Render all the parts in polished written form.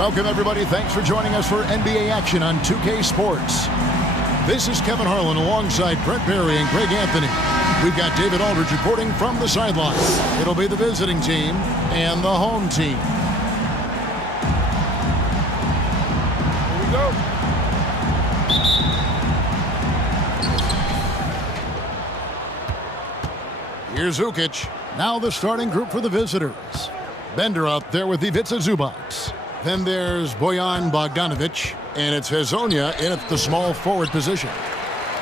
Welcome, everybody. Thanks for joining us for NBA action on 2K Sports. This is Kevin Harlan alongside Brent Barry and Greg Anthony. We've got David Aldridge reporting from the sideline. It'll be the visiting team and the home team. Here we go. Here's Ukic. Now the starting group for the visitors. Bender out there with Ivica Zubac. Then there's Bojan Bogdanovic, and it's Hezonja in at the small forward position.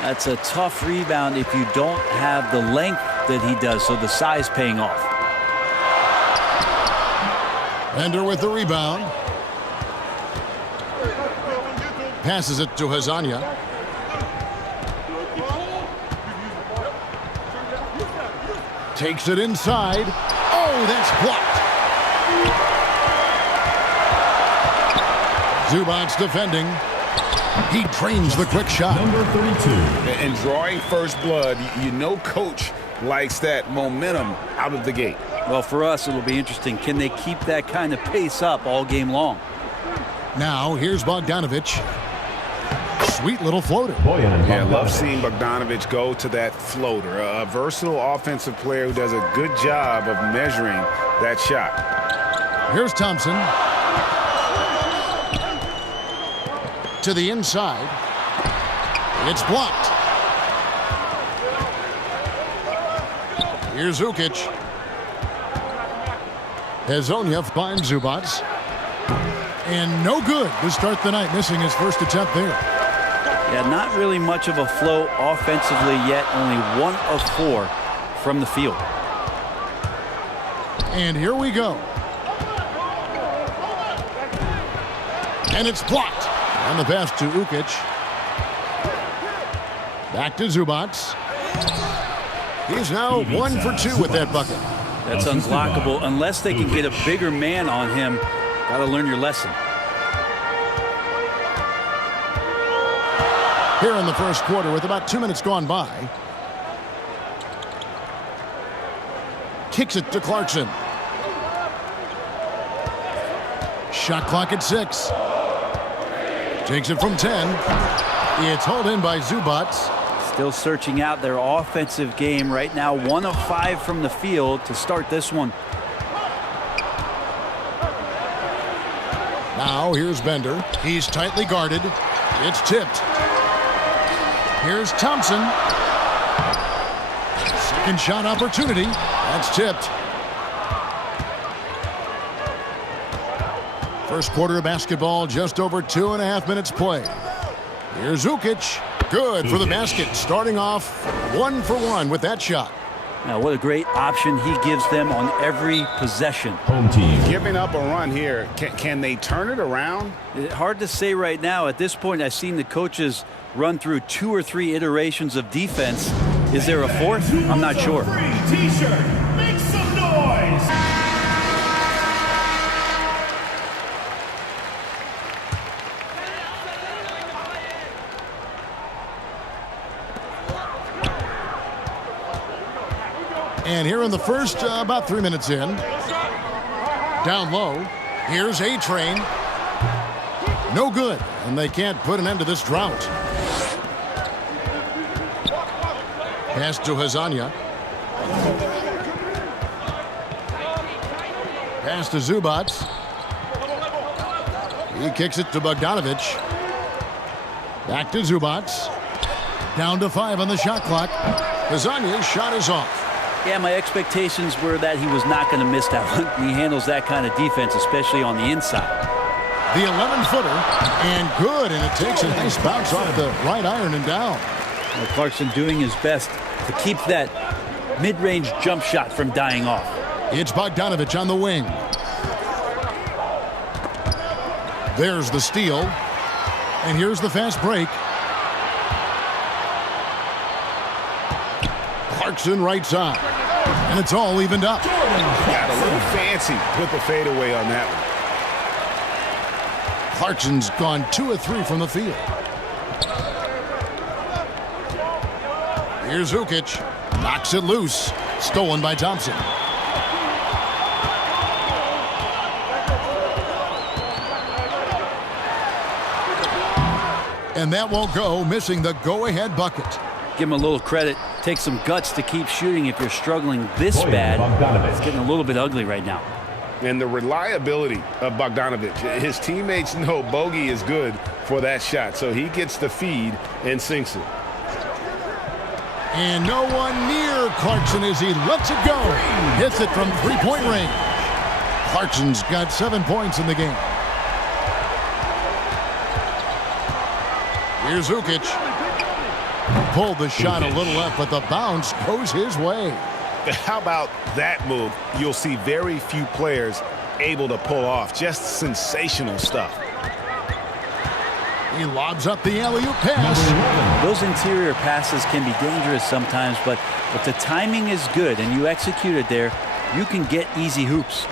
That's a tough rebound if you don't have the length that he does, so the size paying off. Bender with the rebound. Passes it to Hezonja. Takes it inside. Oh, that's blocked. Zubac defending. He drains the quick shot. Number 32. And drawing first blood, you know coach likes that momentum out of the gate. Well, for us, it'll be interesting. Can they keep that kind of pace up all game long? Now, here's Bogdanovic. Sweet little floater. Yeah, I love seeing Bogdanovic go to that floater. A versatile offensive player who does a good job of measuring that shot. Here's Thompson. To the inside. It's blocked. Here's Ukic. Hezonja finds Zubac. And no good to start the night, missing his first attempt there. Yeah, not really much of a flow offensively yet. Only 1 of 4 from the field. And here we go. And it's blocked. On the pass to Ukic. Back to Zubac. He's now 1 for 2 with that bucket. That's unblockable unless they can get a bigger man on him. Got to learn your lesson. Here in the first quarter with about 2 minutes gone by. Kicks it to Clarkson. Shot clock at 6. Takes it from 10. It's hauled in by Zubac. Still searching out their offensive game right now. 1 of 5 from the field to start this one. Now here's Bender. He's tightly guarded. It's tipped. Here's Thompson. Second shot opportunity. That's tipped. First quarter of basketball, just over 2.5 minutes play. Here's Ukic. Good for the basket. Starting off 1 for 1 with that shot. Now, what a great option he gives them on every possession. Home team. Giving up a run here. Can they turn it around? It's hard to say right now. At this point, I've seen the coaches run through 2 or 3 iterations of defense. Is there a 4th? I'm not sure. T-shirt. Make some noise. And here in the first, about 3 minutes in. Down low. Here's A-Train. No good. And they can't put an end to this drought. Pass to Hezonja. Pass to Zubac. He kicks it to Bogdanovic. Back to Zubac. Down to 5 on the shot clock. Hezonja's shot is off. Yeah, my expectations were that he was not going to miss that one. He handles that kind of defense, especially on the inside. The 11-footer, and good, and it takes a nice bounce off the right iron and down. Well, Clarkson doing his best to keep that mid-range jump shot from dying off. It's Bogdanovic on the wing. There's the steal, and here's the fast break. Clarkson right side, and it's all evened up. Got a little fancy with the fadeaway on that one. Clarkson's gone 2 of 3 from the field. Here's Ukic. Knocks it loose. Stolen by Thompson. And that won't go, missing the go-ahead bucket. Give him a little credit. Take some guts to keep shooting if you're struggling this bad. It's getting a little bit ugly right now. And the reliability of Bogdanovic. His teammates know bogey is good for that shot, so he gets the feed and sinks it. And no one near Clarkson as he lets it go. Hits it from three-point range. Clarkson's got 7 points in the game. Here's Zukic. Pulled the shot a little left, but the bounce goes his way. How about that move? You'll see very few players able to pull off. Just sensational stuff. He lobs up the alley-oop pass. Those interior passes can be dangerous sometimes, but if the timing is good and you execute it there, you can get easy hoops.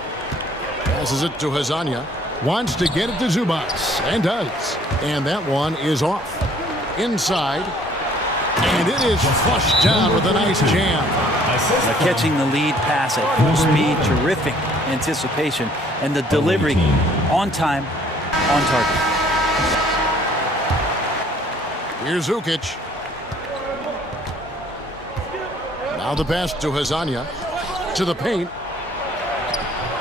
Passes it to Hazania. Wants to get it to Zubats, and does. And that one is off. Inside. And it is flushed down with a nice jam. Catching the lead pass at full speed, terrific anticipation, and the delivery on time, on target. Here's Zukic. Now the pass to Hazania. To the paint.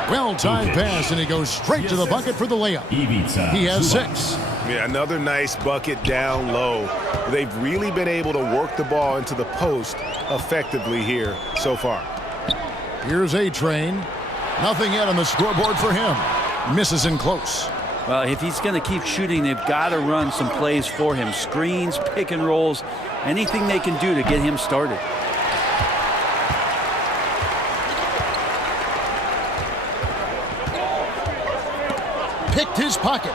Well-timed pass, and he goes straight to the bucket for the layup. He has 6. Yeah, another nice bucket down low. They've really been able to work the ball into the post effectively here so far. Here's A-Train. Nothing yet on the scoreboard for him. Misses in close. Well, if he's going to keep shooting, they've got to run some plays for him. Screens, pick and rolls, anything they can do to get him started. Picked his pocket.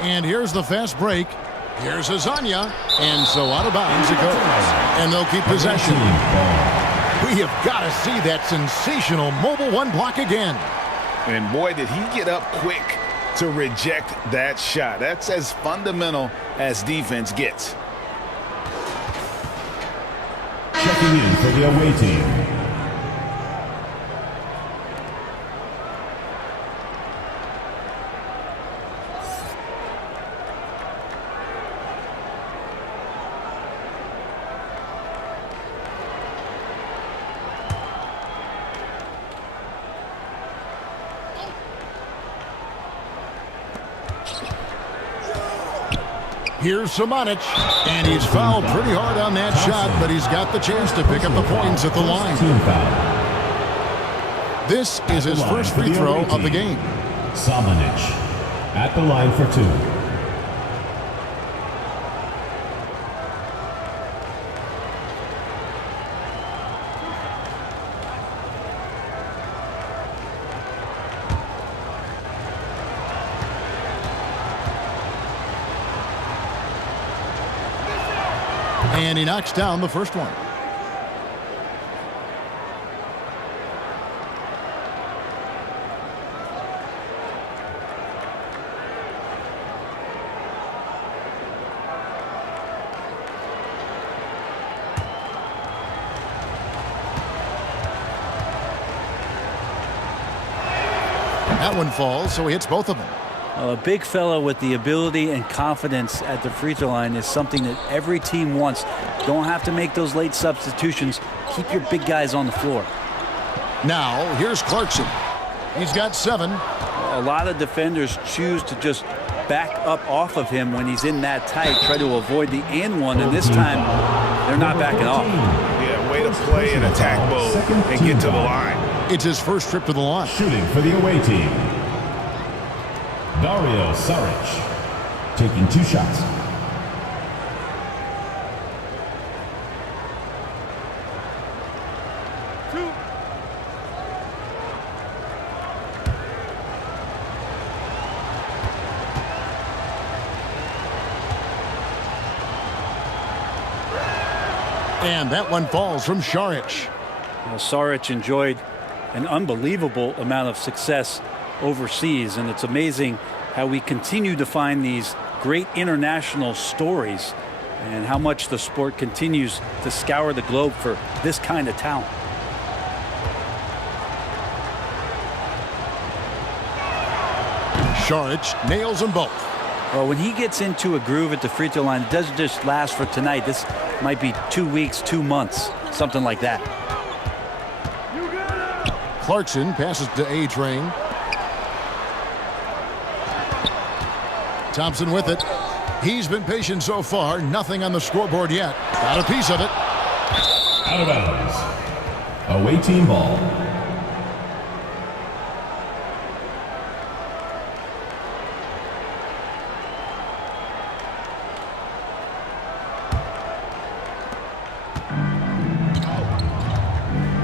And here's the fast break. Here's Hazania. And so out of bounds it goes. And they'll keep possession. We have got to see that sensational mobile one block again. And boy, did he get up quick to reject that shot. That's as fundamental as defense gets. Checking in for the away team. Here's Samanic, and he's fouled pretty hard on that shot, but he's got the chance to pick up the points at the line. This is his first free throw of the game. Samanic at the line for 2. And he knocks down the first one. That one falls, so he hits both of them. A big fella with the ability and confidence at the free throw line is something that every team wants. Don't have to make those late substitutions. Keep your big guys on the floor. Now, here's Clarkson. He's got 7. A lot of defenders choose to just back up off of him when he's in that tight, try to avoid the and one, and this time they're not backing off. Yeah, way to play in attack mode and get to the line. It's his first trip to the line. Shooting for the away team. Dario Saric taking 2 shots. And that one falls from Saric. Saric enjoyed an unbelievable amount of success overseas, and it's amazing how we continue to find these great international stories and how much the sport continues to scour the globe for this kind of talent. Saric nails them both. Well, when he gets into a groove at the free throw line, it doesn't just last for tonight. This might be 2 weeks, 2 months, something like that. Clarkson passes to A-Train. Thompson with it. He's been patient so far. Nothing on the scoreboard yet. Got a piece of it. Out of bounds. Away team ball.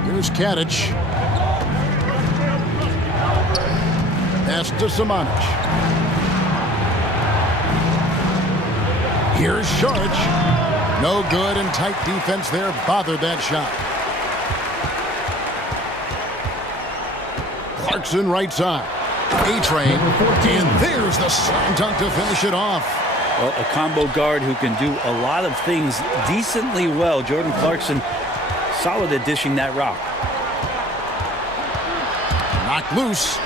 Here's Kadich. Pass to Samanic. Here's Sharge. No good, and tight defense there bothered that shot. Clarkson right side. A-Train. And there's the slam dunk to finish it off. Well, a combo guard who can do a lot of things decently well. Jordan Clarkson, solid at dishing that rock. Knocked loose.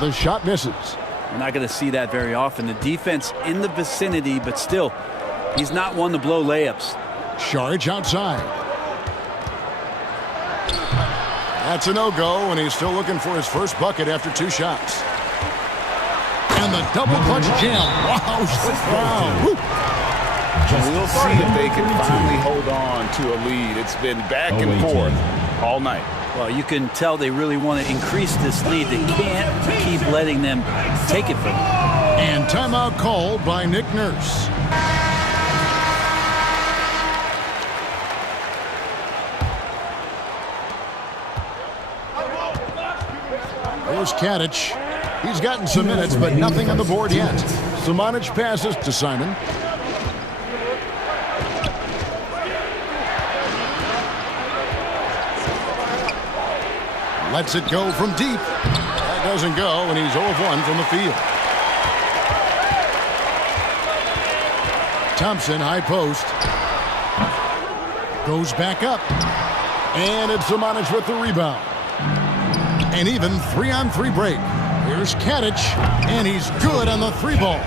The shot misses. We're not going to see that very often. The defense in the vicinity, but still, he's not one to blow layups. Sharge outside. That's a no-go, and he's still looking for his first bucket after 2 shots. And the double clutch jam. Wow, slick foul. We'll see if they can finally hold on to a lead. It's been back and forth all night. Well, you can tell they really want to increase this lead. They can't keep letting them take it from them. And timeout called by Nick Nurse. Here's Kadich. He's gotten some minutes, but nothing on the board yet. Samanic passes to Simon. Lets it go from deep. That doesn't go, and he's 0 of 1 from the field. Thompson, high post. Goes back up. And it's Samanic with the rebound. An even 3-on-3 break. Here's Kadich, and he's good on the 3-ball.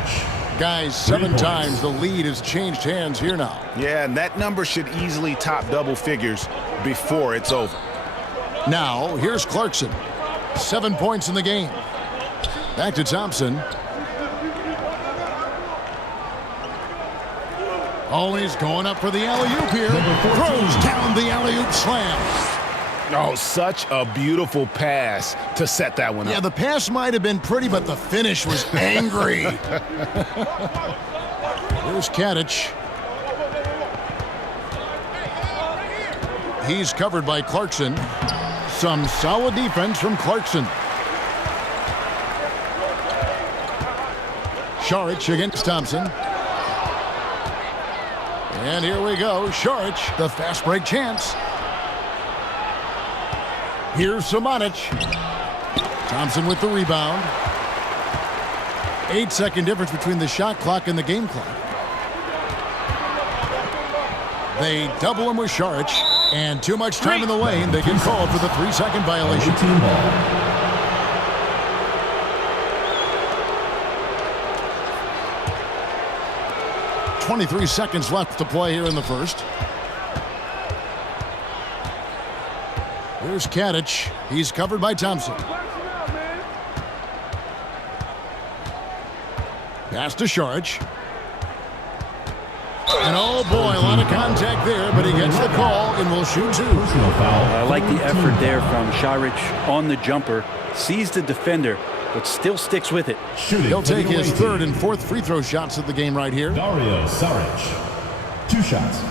Guys, 7 times the lead has changed hands here now. Yeah, and that number should easily top double figures before it's over. Now, here's Clarkson. 7 points in the game. Back to Thompson. Oh, he's going up for the alley-oop here. Throws down the alley-oop slam. Oh, such a beautiful pass to set that one up. Yeah, the pass might have been pretty, but the finish was angry. Here's Kadich. He's covered by Clarkson. Some solid defense from Clarkson. Sharge against Thompson. And here we go. Sharge, the fast break chance. Here's Samanic. Thompson with the rebound. 8-second difference between the shot clock and the game clock. They double him with Sharge. And too much time in the lane. They get called for the 3-second violation. Team ball. 23 seconds left to play here in the first. Here's Kadich. He's covered by Thompson. Pass to Sharge. And oh boy, a lot of contact there, but he gets the call and will shoot 2. Personal foul. I like the effort there from Sharge on the jumper. Sees the defender, but still sticks with it. Shooting. He'll take his 3rd and 4th free throw shots of the game right here. Dario Saric. 2 shots.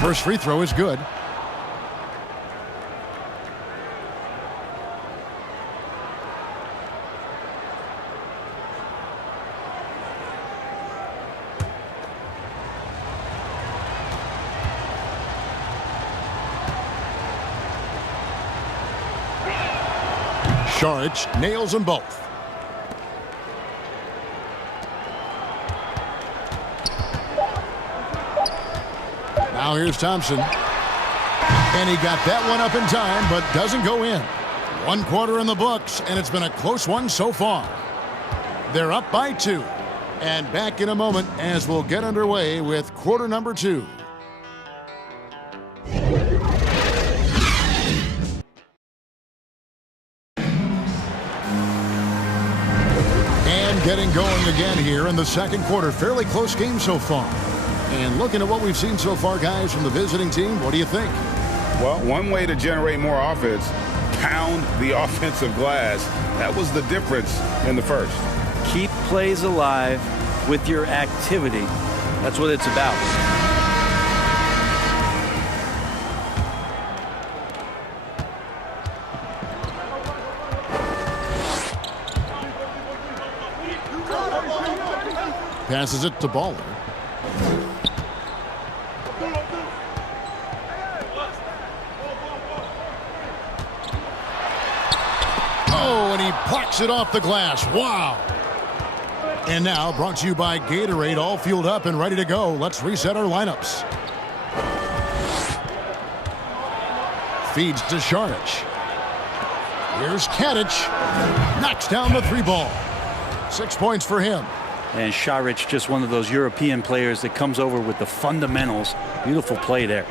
First free throw is good. Šarić nails them both. Now here's Thompson. And he got that one up in time, but doesn't go in. 1 quarter in the books, and it's been a close one so far. They're up by 2. And back in a moment as we'll get underway with quarter number 2. And getting going again here in the second quarter. Fairly close game so far. And looking at what we've seen so far, guys, from the visiting team, what do you think? Well, one way to generate more offense, pound the offensive glass. That was the difference in the first. Keep plays alive with your activity. That's what it's about. Passes it to Baller. Oh, and he plucks it off the glass. Wow. And now, brought to you by Gatorade, all fueled up and ready to go. Let's reset our lineups. Feeds to Šarić. Here's Kadic. Knocks down the 3 ball. 6 points for him. And Šarić, just one of those European players that comes over with the fundamentals. Beautiful play there.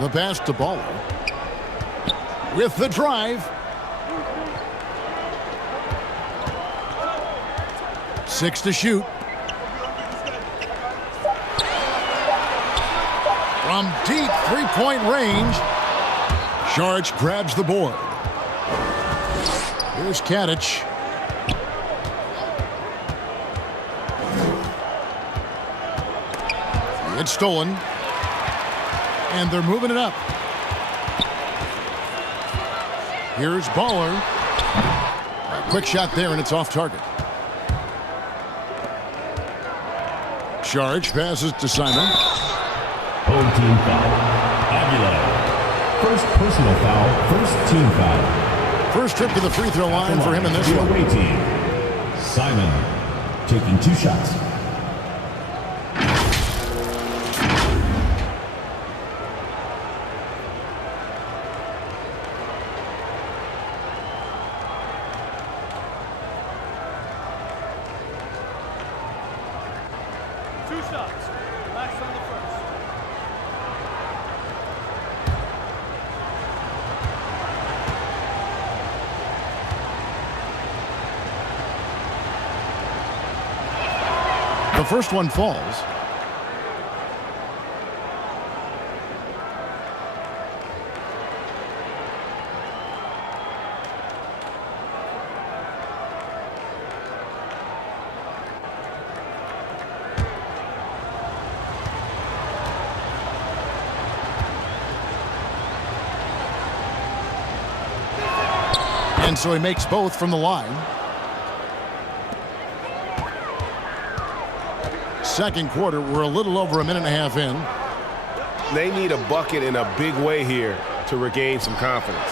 The pass to Baller. With the drive. 6 to shoot. From deep 3-point range, Šarić grabs the board. Here's Kadic. It's stolen. And they're moving it up. Here's Baller. A quick shot there, and it's off target. Šarić passes to Simon. Home team foul. Aguilar. First personal foul, first team foul. First trip to the free throw line for him in this one. Away team. Simon taking 2 shots. The first one falls. And so he makes both from the line. Second quarter, we're a little over a minute and a half in. They need a bucket in a big way here to regain some confidence.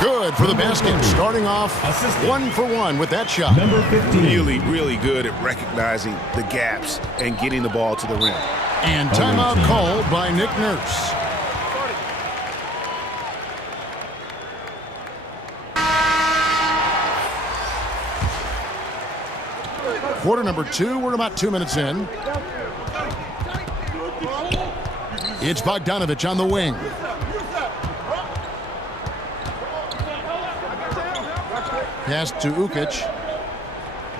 Good for the basket. Starting off 1 for 1 with that shot. Number 15. Really good at recognizing the gaps and getting the ball to the rim. And timeout called by Nick Nurse. Quarter number 2, we're about 2 minutes in. It's Bogdanović on the wing. Pass to Ukic.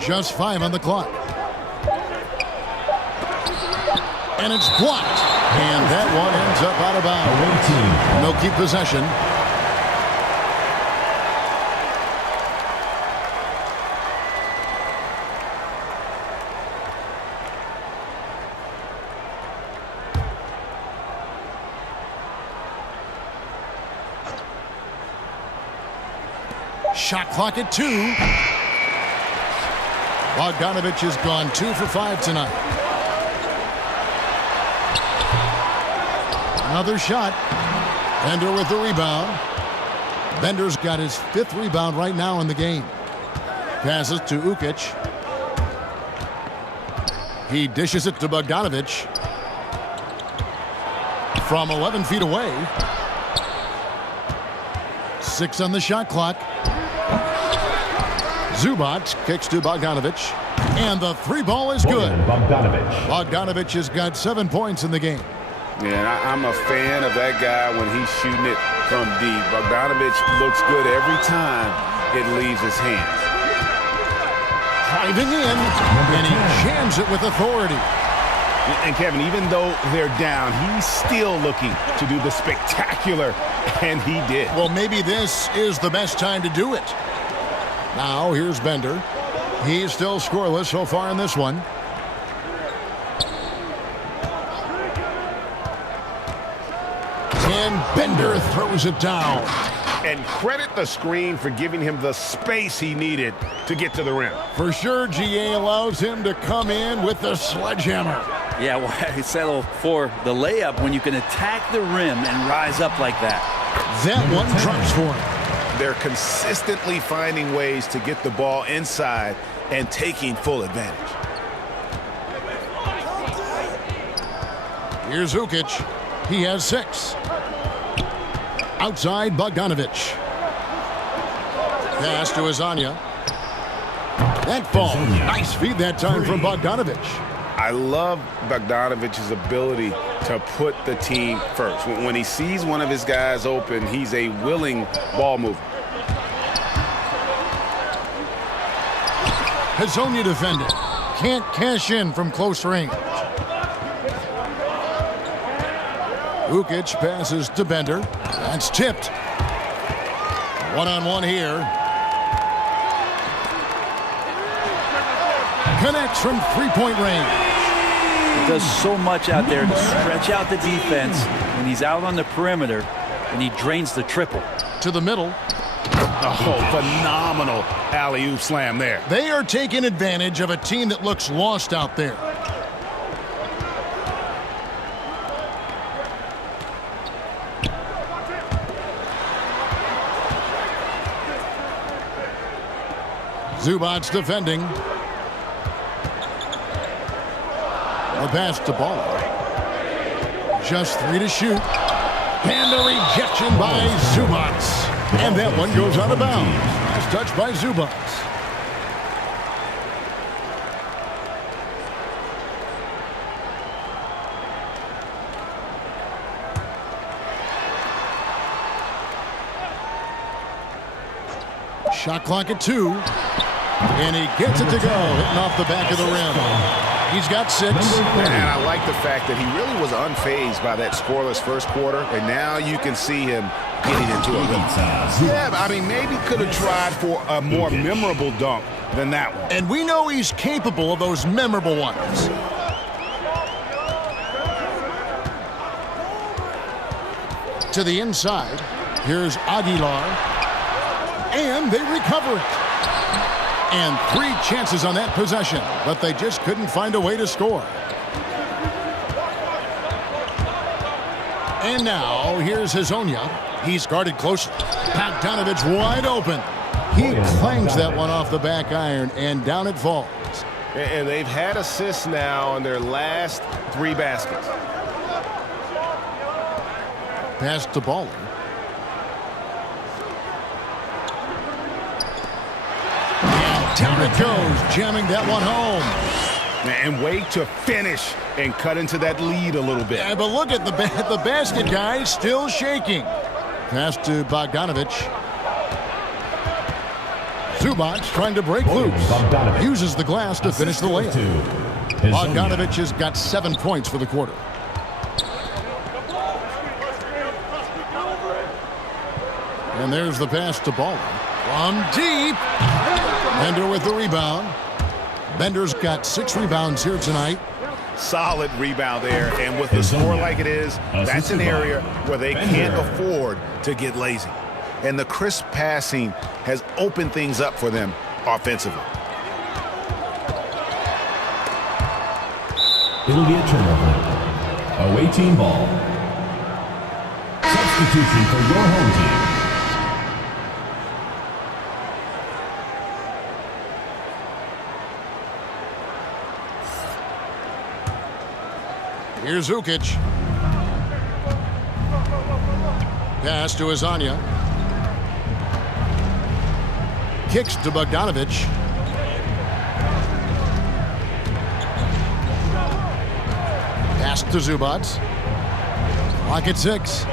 Just 5 on the clock. And it's blocked. And that one ends up out of bounds. They'll keep possession. Shot clock at 2. Bogdanovich has gone 2 for 5 tonight. Another shot. Bender with the rebound. Bender's got his 5th rebound right now in the game. Passes to Ukic. He dishes it to Bogdanovich. From 11 feet away. 6 on the shot clock. Zubac kicks to Bogdanovich. And the 3 ball is good. Bogdanovich has got 7 points in the game. Yeah, and I'm a fan of that guy when he's shooting it from deep. Bogdanovich looks good every time it leaves his hands. Driving in, and he jams it with authority. And Kevin, even though they're down, he's still looking to do the spectacular, and he did. Well, maybe this is the best time to do it. Now, here's Bender. He's still scoreless so far in this one. And Bender throws it down. And credit the screen for giving him the space he needed to get to the rim. For sure, GA allows him to come in with the sledgehammer. Yeah, why settle for the layup when you can attack the rim and rise up like that? That one drops for him. They're consistently finding ways to get the ball inside and taking full advantage. Here's Ukic. He has 6. Outside Bogdanovich. Pass to Azania. That falls. Nice feed that time from Bogdanovich. I love Bogdanovich's ability to put the team first. When he sees one of his guys open, he's a willing ball mover. Hazonia defending. Can't cash in from close range. Ukic passes to Bender. That's tipped. One-on-one here. Connects from three-point range. He does so much out there to stretch out the defense when he's out on the perimeter, and he drains the triple. To the middle. Oh, phenomenal alley-oop slam there. They are taking advantage of a team that looks lost out there. Zubac defending. The pass to Ball. Just 3 to shoot. And a rejection by Zubac. And that one goes out of bounds. Nice touch by Zubac. Shot clock at 2. And he gets it to go, hitting off the back of the rim. He's got 6. And I like the fact that he really was unfazed by that scoreless first quarter, and now you can see him getting into a rhythm. Yeah, but I mean, maybe could have tried for a more memorable dunk than that one. And we know he's capable of those memorable ones. To the inside, here's Aguilar. And they recover it. And 3 chances on that possession, but they just couldn't find a way to score. And now, here's Hazonia. He's guarded closely. Bogdanovich wide open. He clangs that one off the back iron, and down it falls. And they've had assists now on their last 3 baskets. Pass to Baller. Down it goes, jamming that one home. And way to finish and cut into that lead a little bit. Yeah, but look at the basket, guys, still shaking. Pass to Bogdanovich. Zubac trying to break loose. Uses the glass to finish the layup. Bogdanovich has got 7 points for the quarter. And there's the pass to Baller. From deep. Bender with the rebound. Bender's got 6 rebounds here tonight. Solid rebound there, and with the score like it is, that's an area where they can't afford to get lazy. And the crisp passing has opened things up for them offensively. It'll be a turnover. Away team ball. Substitution for your home team. Here's Zukic. Pass to Azania. Kicks to Bogdanovic. Pass to Zubac. Clock at 6.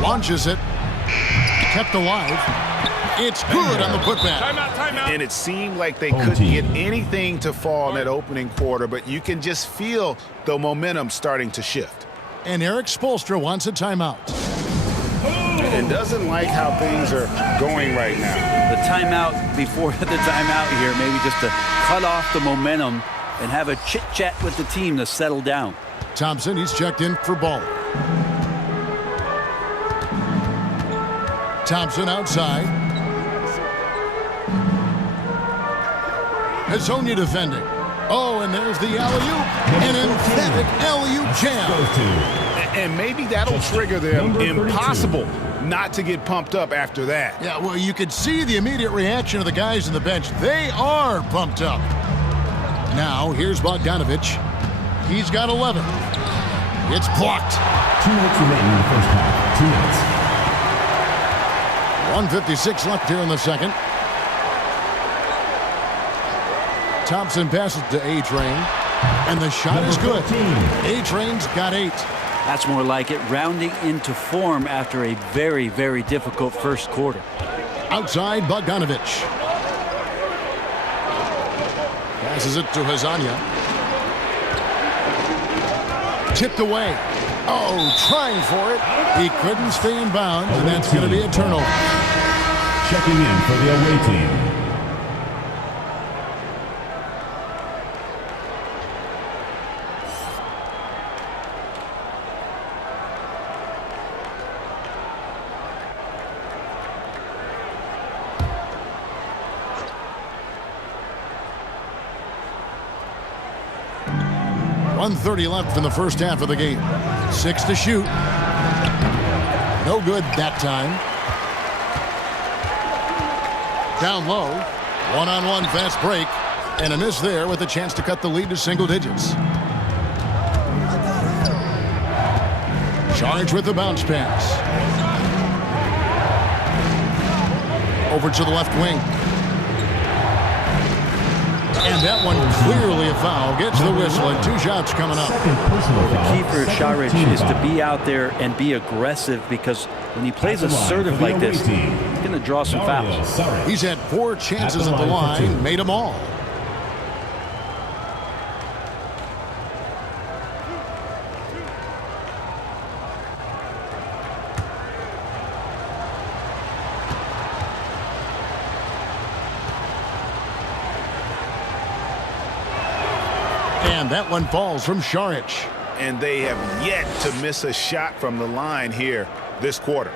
Launches it. Kept alive. It's good on the putback. Timeout. And it seemed like they couldn't get anything to fall in that opening quarter, but you can just feel the momentum starting to shift. And Eric Spoelstra wants a timeout. And doesn't like how things are going right now. The timeout before the timeout here, maybe just to cut off the momentum and have a chit-chat with the team to settle down. Thompson, he's checked in for ball. Thompson outside. Hazonia defending. Oh, and there's the alley-oop. An emphatic alley-oop jam. And maybe that'll trigger them. Impossible not to get pumped up after that. Yeah, well, you could see the immediate reaction of the guys on the bench. They are pumped up. Now, here's Bogdanovic. He's got 11. It's blocked. 2 minutes remaining in the first half. 2 minutes. 1:56 left here in the second. Thompson passes to A-Train, and the shot is good. A-Train's got 8. That's more like it, rounding into form after a very, very difficult first quarter. Outside, Bogdanovic. Passes it to Hazonia. Tipped away. Oh, trying for it. He couldn't stay in bounds, and that's going to be a turnover. Checking in for the away team. .130 left in the first half of the game. 6 to shoot. No good that time. Down low. One-on-one fast break. And a miss there with a chance to cut the lead to single digits. Charge with the bounce pass. Over to the left wing. And that one clearly a foul. Gets the whistle and 2 shots coming up. The key for Sharich is to be out there and be aggressive, because when he plays assertive like this, he's going to draw some fouls. He's had 4 chances at the line, made them all. And that one falls from Sharich. And they have yet to miss a shot from the line here this quarter.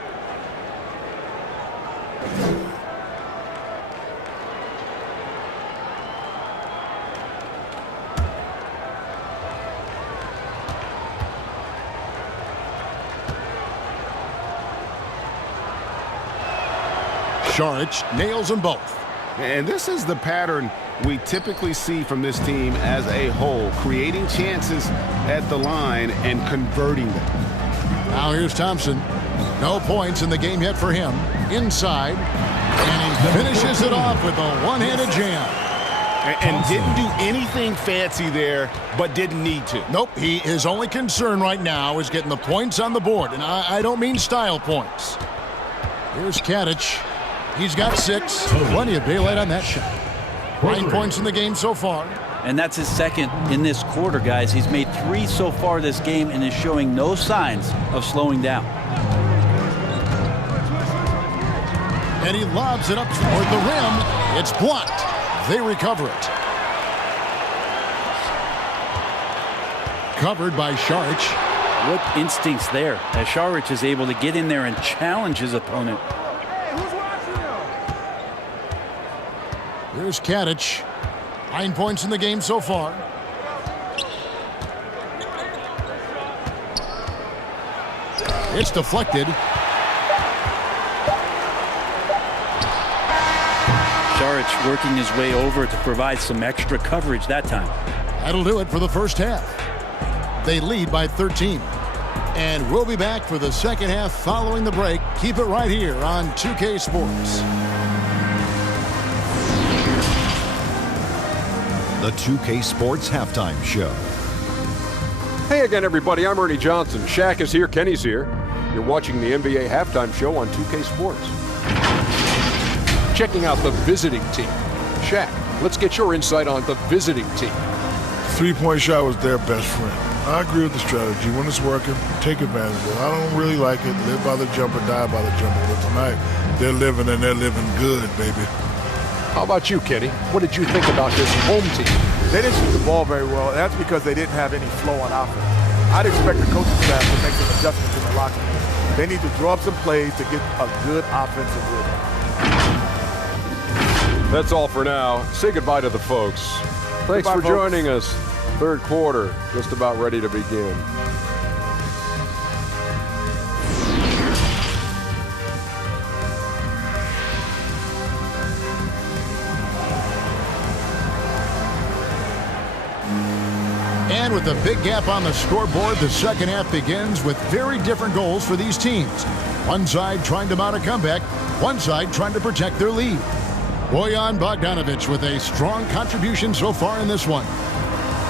Sharich nails them both. And this is the pattern we typically see from this team as a whole, creating chances at the line and converting them. Now here's Thompson. No points in the game yet for him. Inside, and he finishes it off with a one-handed jam. And didn't do anything fancy there, but didn't need to. Nope, his only concern right now is getting the points on the board, and I don't mean style points. Here's Kadich. He's got 6. Plenty of daylight on that shot. 9 points in the game so far. And that's his second in this quarter, guys. He's made 3 so far this game and is showing no signs of slowing down. And he lobs it up toward the rim. It's blocked. They recover it. Covered by Sharich. What instincts there, as Sharich is able to get in there and challenge his opponent. Here's Here's Kadich. 9 points in the game so far. It's deflected. Šarić working his way over to provide some extra coverage that time. That'll do it for the first half. They lead by 13. And we'll be back for the second half following the break. Keep it right here on 2K Sports. The 2K Sports Halftime Show. Hey again, everybody. I'm Ernie Johnson. Shaq is here. Kenny's here. You're watching the NBA Halftime Show on 2K Sports. Checking out the visiting team. Shaq, let's get your insight on the visiting team. Three-point shot was their best friend. I agree with the strategy. When it's working, take advantage of it. I don't really like it. Live by the jumper, die by the jumper. But tonight, they're living and they're living good, baby. How about you, Kenny? What did you think about this home team? They didn't shoot the ball very well, and that's because they didn't have any flow on offense. I'd expect the coaching staff to make some adjustments in the locker room. They need to draw up some plays to get a good offensive rhythm. That's all for now. Say goodbye to the folks. Thanks for joining us. Third quarter, just about ready to begin. And with a big gap on the scoreboard, the second half begins with very different goals for these teams. One side trying to mount a comeback, one side trying to protect their lead. Bojan Bogdanovic with a strong contribution so far in this one.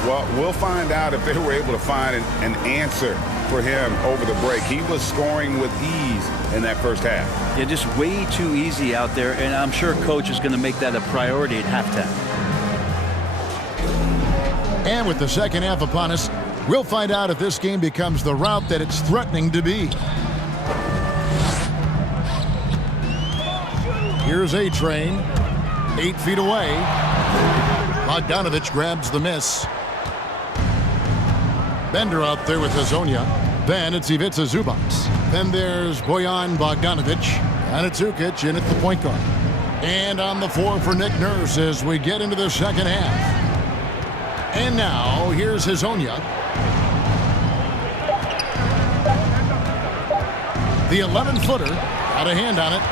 Well, we'll find out if they were able to find an answer for him over the break. He was scoring with ease in that first half. Yeah, just way too easy out there, and I'm sure coach is going to make that a priority at halftime. And with the second half upon us, we'll find out if this game becomes the route that it's threatening to be. Here's A-Train, 8 feet away. Bogdanovic grabs the miss. Bender out there with Hezonja. Then it's Ivica Zubac. Then there's Bojan Bogdanovic. And it's Ukic in at the point guard. And on the floor for Nick Nurse as we get into the second half. And now, here's Hezonja. The 11-footer, got a hand on it.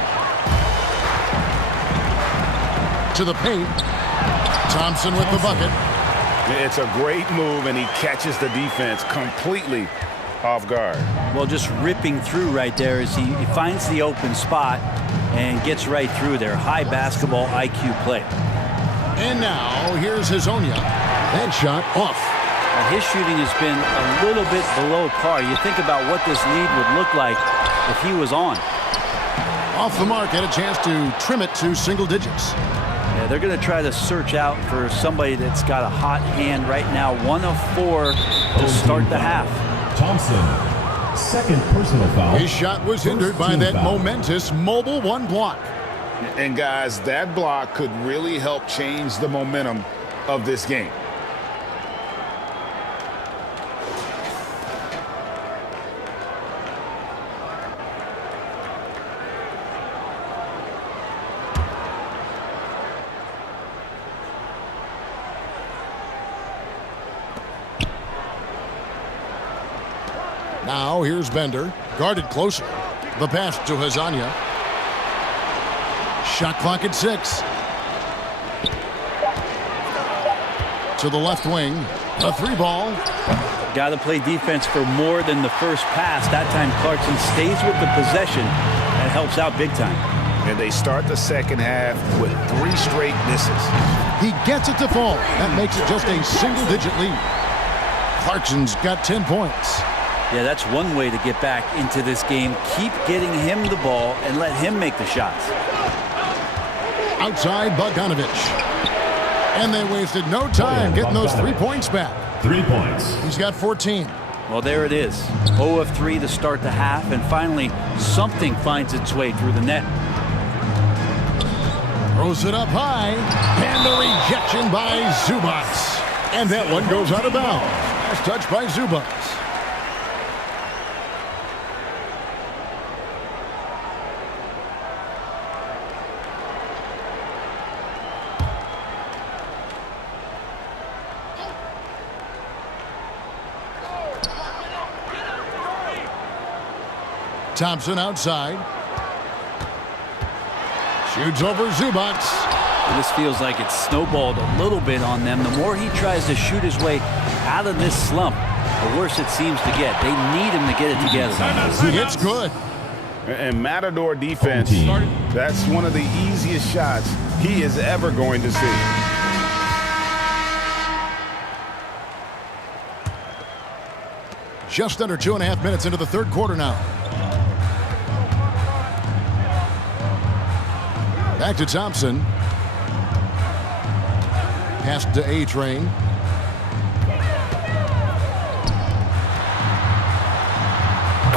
To the paint. Thompson with the bucket. It's a great move, and he catches the defense completely off guard. Well, just ripping through right there as he finds the open spot and gets right through there. High basketball IQ play. And now, here's Hezonja. That shot off. Now, his shooting has been a little bit below par. You think about what this lead would look like if he was on. Off the mark, had a chance to trim it to single digits. Yeah, they're going to try to search out for somebody that's got a hot hand right now. 1 of 4 to start the half. Thompson, second personal foul. His shot was hindered by that momentous mobile 1 block. And guys, that block could really help change the momentum of this game. Now here's Bender, guarded closer. The pass to Hezonja. Shot clock at 6. To the left wing, a 3-ball. Got to play defense for more than the first pass. That time Clarkson stays with the possession and helps out big time. And they start the second half with 3 straight misses. He gets it to fall. That makes it just a single-digit lead. Clarkson's got 10 points. Yeah, that's one way to get back into this game. Keep getting him the ball and let him make the shots. Outside Bogdanovic. And they wasted no time getting those 3 points back. 3 points. He's got 14. Well, there it is. 0 of 3 to start the half, and finally something finds its way through the net. Throws it up high. And a rejection by Zubac. And that one goes out of bounds. Last touch by Zubac. Thompson outside. Shoots over Zubac. This feels like it's snowballed a little bit on them. The more he tries to shoot his way out of this slump, the worse it seems to get. They need him to get it together. It's good. And Matador defense, that's one of the easiest shots he is ever going to see. Just under 2.5 minutes into the third quarter now. Back to Thompson. Pass to A-Train.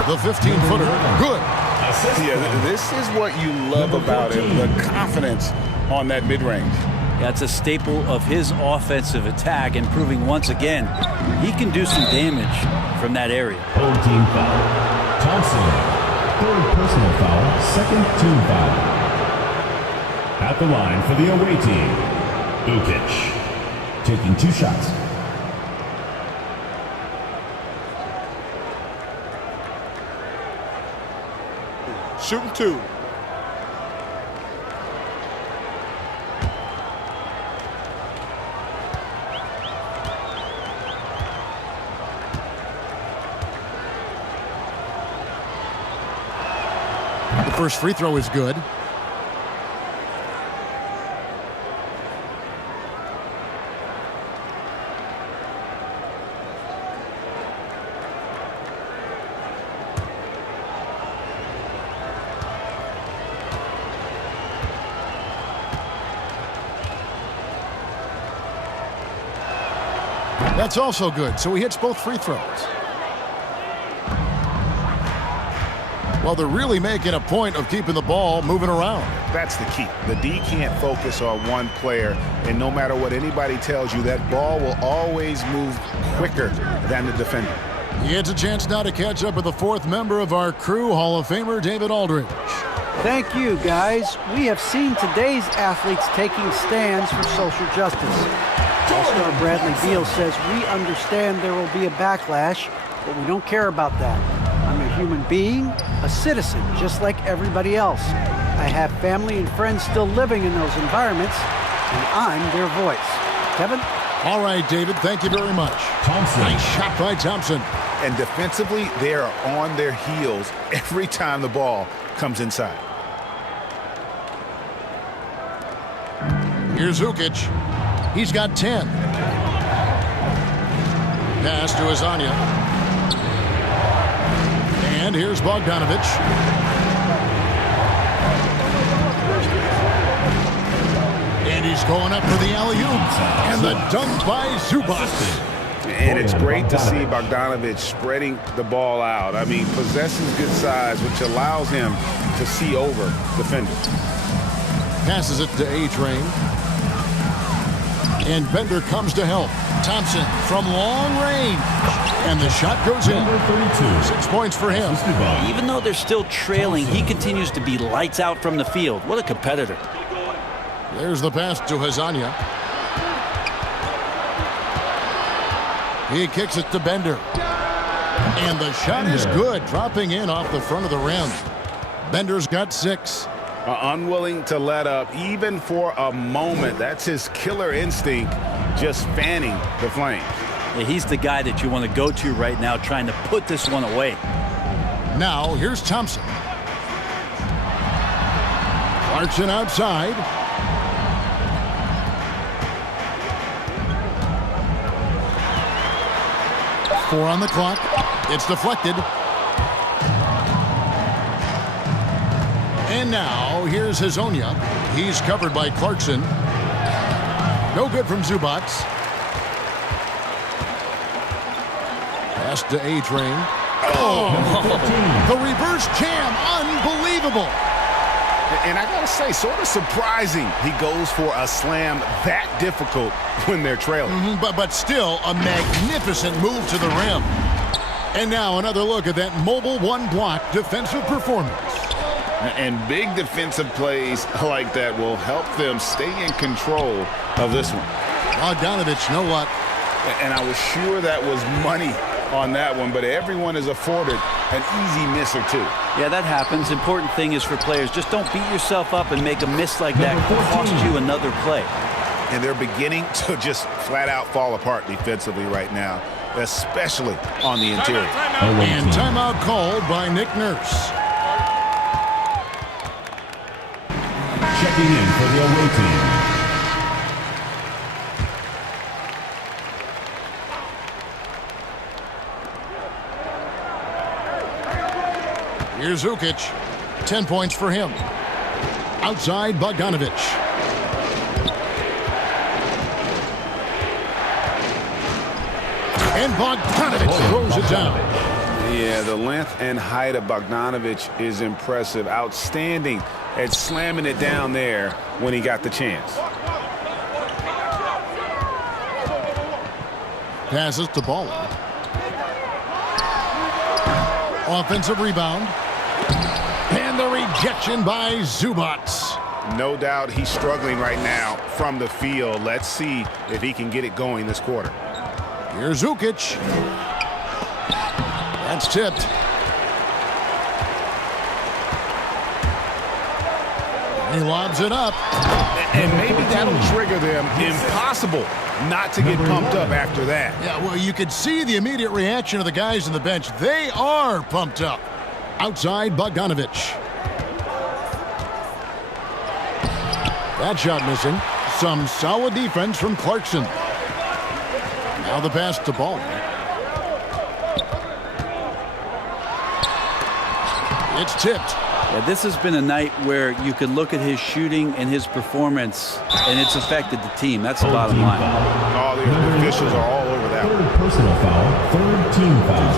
The 15-footer, good. Yeah, this is what you love about him, the confidence on that mid-range. That's a staple of his offensive attack, and proving once again he can do some damage from that area. Old team foul. Thompson. Third personal foul. Second team foul. At the line for the away team, Ukic. Taking 2 shots. Shooting 2. The first free throw is good. That's also good, so he hits both free throws. Well, they're really making a point of keeping the ball moving around. That's the key. The D can't focus on one player, and no matter what anybody tells you, that ball will always move quicker than the defender. He gets a chance now to catch up with the 4th member of our crew, Hall of Famer David Aldridge. Thank you, guys. We have seen today's athletes taking stands for social justice. All-star Bradley Beal says, "We understand there will be a backlash, but we don't care about that. I'm a human being, a citizen, just like everybody else. I have family and friends still living in those environments, and I'm their voice." Kevin? All right, David, thank you very much. Thompson. Nice shot by Thompson. And defensively, they are on their heels every time the ball comes inside. Here's Ukic. He's got 10. Pass to Azania. And here's Bogdanovic. And he's going up for the alley-oop. And the dunk by Zubac. And it's great to see Bogdanovic spreading the ball out. I mean, possesses good size, which allows him to see over defenders. Passes it to A-Train. And Bender comes to help. Thompson from long range. And the shot goes in. 6 points for him. Even though they're still trailing, he continues to be lights out from the field. What a competitor. There's the pass to Hazania. He kicks it to Bender. And the shot is good, dropping in off the front of the rim. Bender's got 6. Unwilling to let up, even for a moment. That's his killer instinct, just fanning the flames. Yeah, he's the guy that you want to go to right now, trying to put this one away. Now, here's Thompson. Clarkson outside. Four on the clock. It's deflected. And now, here's Hazonia. He's covered by Clarkson. No good from Zubac. Pass to A-Train. Oh! The reverse jam. Unbelievable. And I got to say, sort of surprising he goes for a slam that difficult when they're trailing. But still, a magnificent move to the rim. And now another look at that mobile one-block defensive performance. And big defensive plays like that will help them stay in control of this one. Bogdanovic, no luck. And I was sure that was money on that one, but everyone is afforded an easy miss or two. Yeah, that happens. Important thing is for players, just don't beat yourself up and make a miss like that cost you another play. And they're beginning to just flat out fall apart defensively right now, especially on the interior. And timeout called by Nick Nurse. Checking in for the away team. Here's Ukic. 10 points for him. Outside Bogdanovich. And Bogdanovich throws it down. Yeah, the length and height of Bogdanovich is impressive. Outstanding at slamming it down there when he got the chance. Passes to Baller. Offensive rebound. And the rejection by Zubac. No doubt he's struggling right now from the field. Let's see if he can get it going this quarter. Here's Ukic. That's tipped. He lobs it up. And maybe that'll trigger them. Impossible not to get pumped up after that. Yeah, well, you could see the immediate reaction of the guys on the bench. They are pumped up. Outside Bogdanovich. That shot missing. Some solid defense from Clarkson. Now the pass to Ball. It's tipped. Yeah, this has been a night where you could look at his shooting and his performance, and it's affected the team. That's the bottom line. All the officials are all over that one. Third personal foul, third team foul.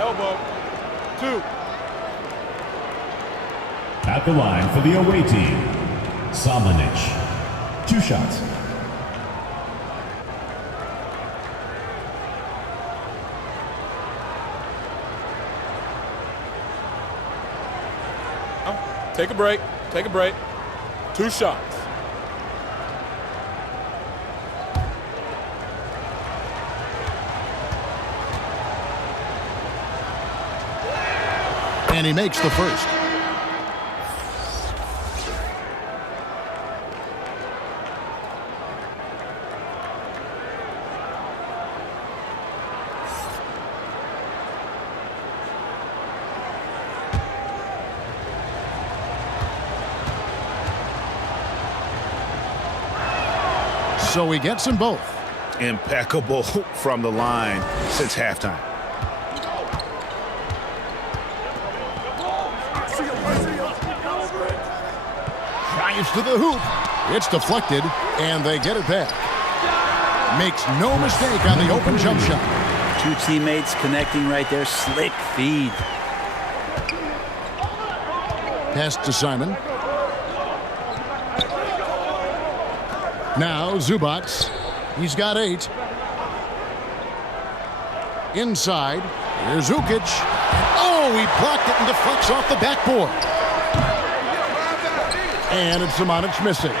Elbow. 2. At the line for the away team, Samanic. 2 shots. Take a break. Take a break. 2 shots. And he makes the first. So he gets them both. Impeccable from the line since halftime. Drives to the hoop. It's deflected, and they get it back. Makes no mistake on the open jump shot. 2 teammates connecting right there. Slick feed. Pass to Simon. Now Zubac. He's got 8. Inside. Here's Ukic. Oh, he blocked it and deflects off the backboard. And it's Samanic missing.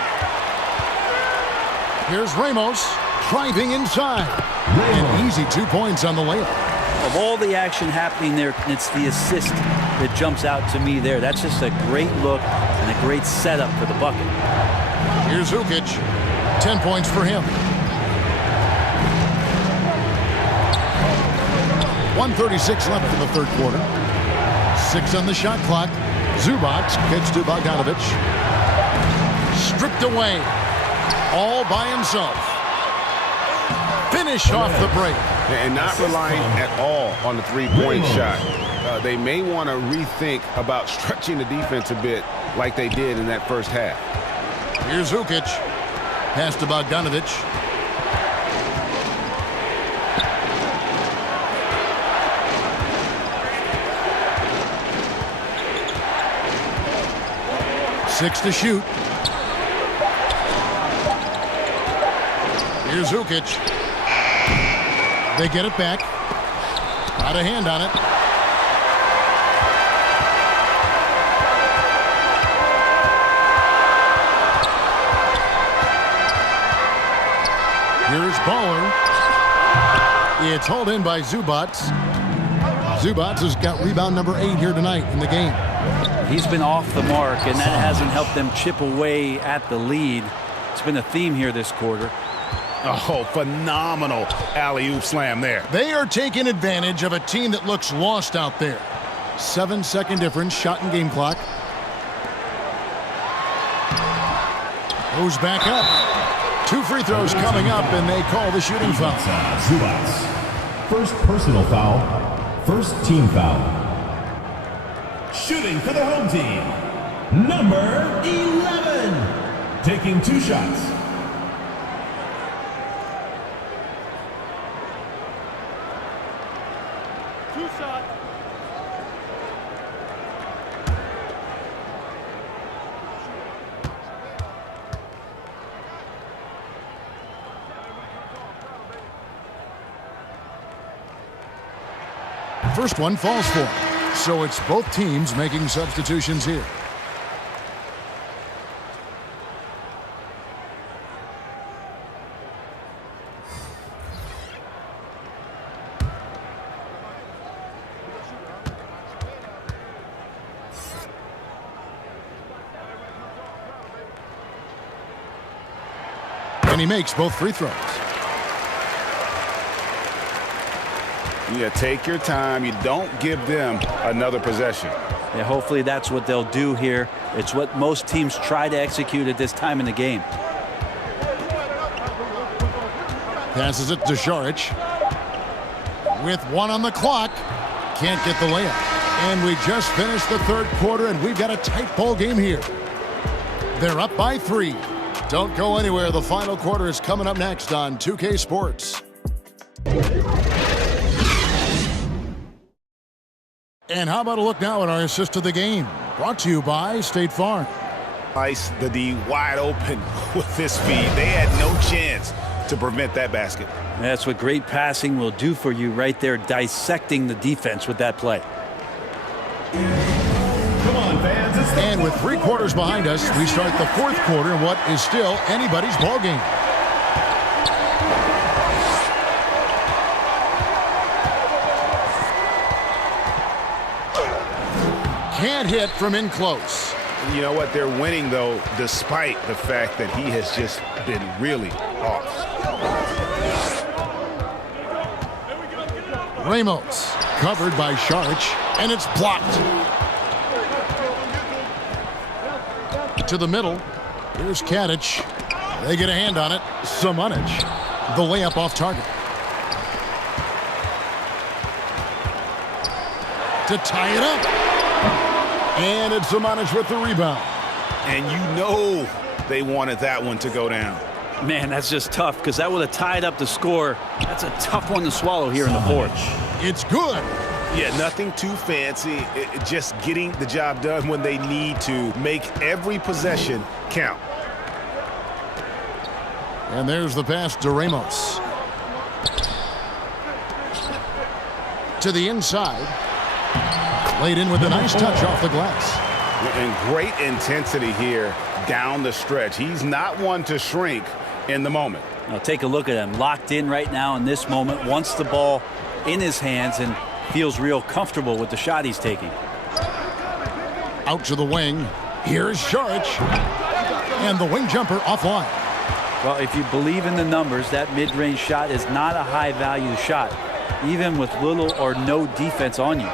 Here's Ramos driving inside. And easy 2 points on the layup. Of all the action happening there, it's the assist that jumps out to me there. That's just a great look and a great setup for the bucket. Here's Ukic. 10 points for him. 1:36 left in the third quarter. 6 on the shot clock. Zubac gets to Bogdanovich. Stripped away. All by himself. Finish off the break. And not relying at all on the three-point shot. They may want to rethink about stretching the defense a bit like they did in that first half. Here's Ukic. Pass to Bogdanovich. Six to shoot. Here's Ukic. They get it back. Got a hand on it. Here's Baller. It's hauled in by Zubats. Zubats has got rebound number 8 here tonight in the game. He's been off the mark, and that hasn't helped them chip away at the lead. It's been a theme here this quarter. Oh, phenomenal alley-oop slam there. They are taking advantage of a team that looks lost out there. 7-second difference, shot and game clock. Goes back up. 2 free throws coming up, and they call the shooting foul. First personal foul, first team foul. Shooting for the home team, number 11. Taking 2 shots. First one falls for him. So it's both teams making substitutions here. And he makes both free throws. Yeah, take your time. You don't give them another possession. Yeah, hopefully that's what they'll do here. It's what most teams try to execute at this time in the game. Passes it to Šarić. With 1 on the clock. Can't get the layup. And we just finished the third quarter, and we've got a tight ball game here. They're up by 3. Don't go anywhere. The final quarter is coming up next on 2K Sports. And how about a look now at our assist of the game? Brought to you by State Farm. Ice the D wide open with this speed. They had no chance to prevent that basket. That's what great passing will do for you right there, dissecting the defense with that play. Come on, fans. And with 3 quarters behind us, we start the 4th quarter in what is still anybody's ball game. Can't hit from in close. You know what? They're winning, though, despite the fact that he has just been really off. Ramos covered by Šarić, and it's blocked. To the middle. Here's Katic. They get a hand on it. Samanic. The layup off target. To tie it up. And it's Samanic with the rebound. And you know they wanted that one to go down. Man, that's just tough because that would have tied up the score. That's a tough one to swallow here in the 4th. It's good. Yeah, nothing too fancy. Just getting the job done when they need to. Make every possession count. And there's the pass to Ramos. To the inside. Laid in with a nice touch off the glass. And great intensity here down the stretch. He's not one to shrink in the moment. Now take a look at him. Locked in right now in this moment. Wants the ball in his hands and feels real comfortable with the shot he's taking. Out to the wing. Here's Šarić. And the wing jumper offline. Well, if you believe in the numbers, that mid-range shot is not a high-value shot, even with little or no defense on you.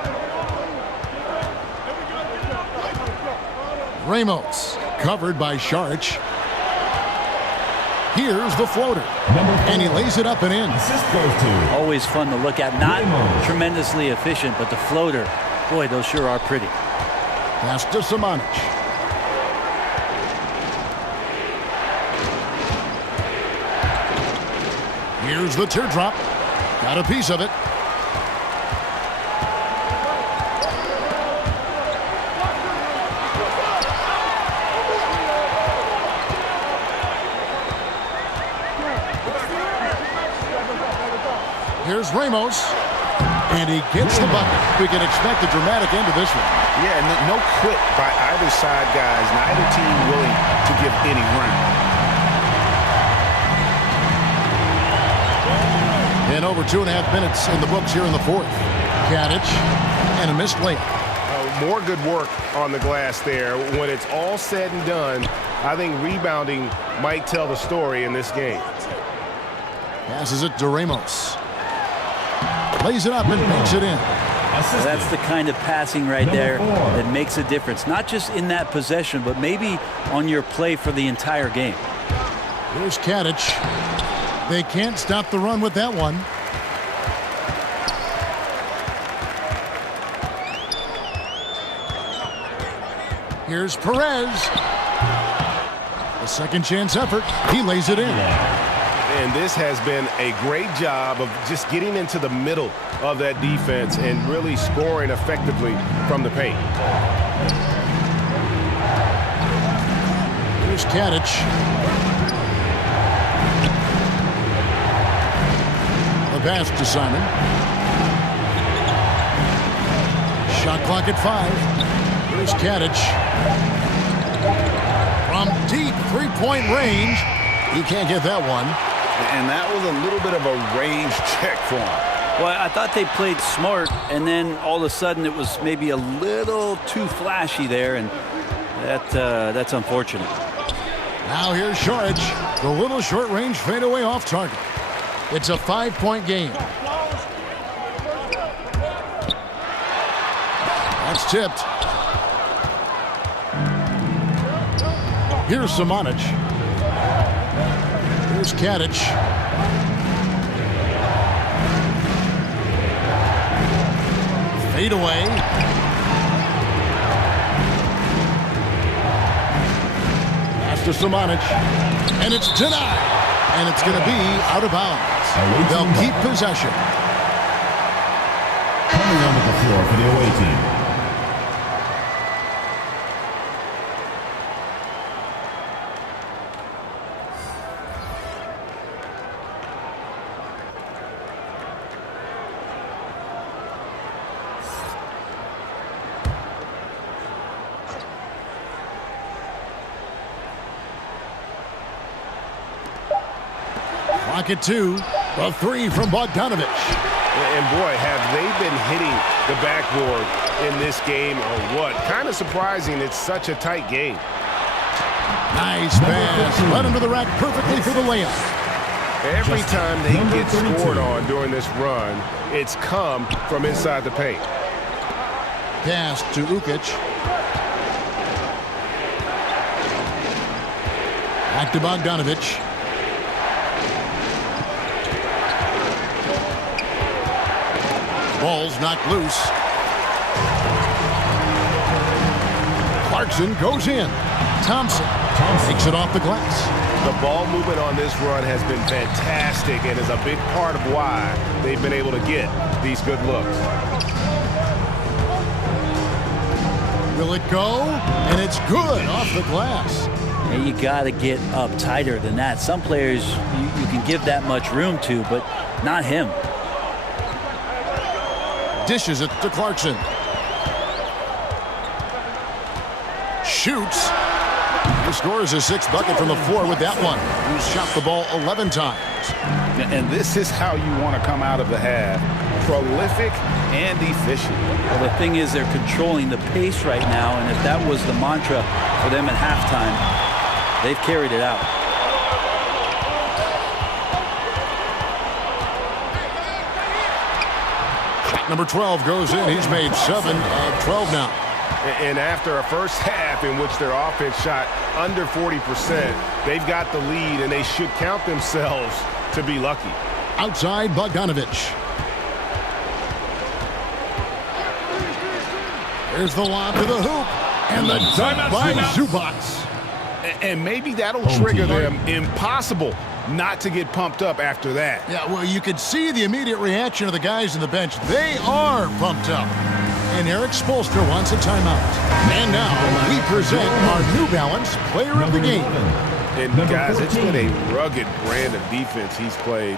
Ramos covered by Šarić. Here's the floater. And he lays it up and in. Always fun to look at. Not tremendously efficient, but the floater, boy, those sure are pretty. Pass to Samanic. Here's the teardrop. Got a piece of it. Here's Ramos. And he gets the bucket. We can expect a dramatic end to this one. Yeah, no quit by either side, guys. Neither team willing to give any ground. And over 2.5 minutes in the books here in the fourth. Katic and a missed layup. More good work on the glass there. When it's all said and done, I think rebounding might tell the story in this game. Passes it to Ramos. Lays it up and makes it in. That's the kind of passing right there that makes a difference. Not just in that possession, but maybe on your play for the entire game. Here's Katic. They can't stop the run with that one. Here's Perez. A second chance effort. He lays it in. And this has been a great job of just getting into the middle of that defense and really scoring effectively from the paint. Here's Katic. A pass to Simon. Shot clock at 5. Here's Katic. From deep three-point range. He can't get that one. And that was a little bit of a range check for him. Well, I thought they played smart, and then all of a sudden it was maybe a little too flashy there, and that's unfortunate. Now here's Shorage. The little short-range fadeaway off target. It's a 5-point game. That's tipped. Here's Samanic. Here's Katic. Fade away. Pass to Samanic. And it's denied. And it's going to be out of bounds. They'll keep possession. Coming onto the floor for the away team. At 2, a 3 from Bogdanovic. And boy, have they been hitting the backboard in this game or what? Kind of surprising it's such a tight game. Nice pass. Led him to the rack perfectly for the layup. Every time they get scored on during this run, it's come from inside the paint. Pass to Ukic. Back to Bogdanovic. Ball's knocked loose. Clarkson goes in. Thompson takes it off the glass. The ball movement on this run has been fantastic and is a big part of why they've been able to get these good looks. Will it go? And it's good off the glass. And you got to get up tighter than that. Some players you can give that much room to, but not him. Dishes it to Clarkson. Shoots. He scores his 6th bucket from the floor with that one. He's shot the ball 11 times. And this is how you want to come out of the half. Prolific and efficient. Well, the thing is they're controlling the pace right now, and if that was the mantra for them at halftime, they've carried it out. Number 12 goes in. He's made 7 of 12 now. And after a first half in which their offense shot under 40%, they've got the lead, and they should count themselves to be lucky. Outside, Bogdanovic. There's the lob to the hoop. And the dunk by Zubac. And maybe that'll trigger them. Impossible not to get pumped up after that. Yeah, well, you could see the immediate reaction of the guys on the bench. They are pumped up. And Eric Spoelstra wants a timeout. And now we present our New Balance Player of the Game. And guys, it's been a rugged brand of defense he's played.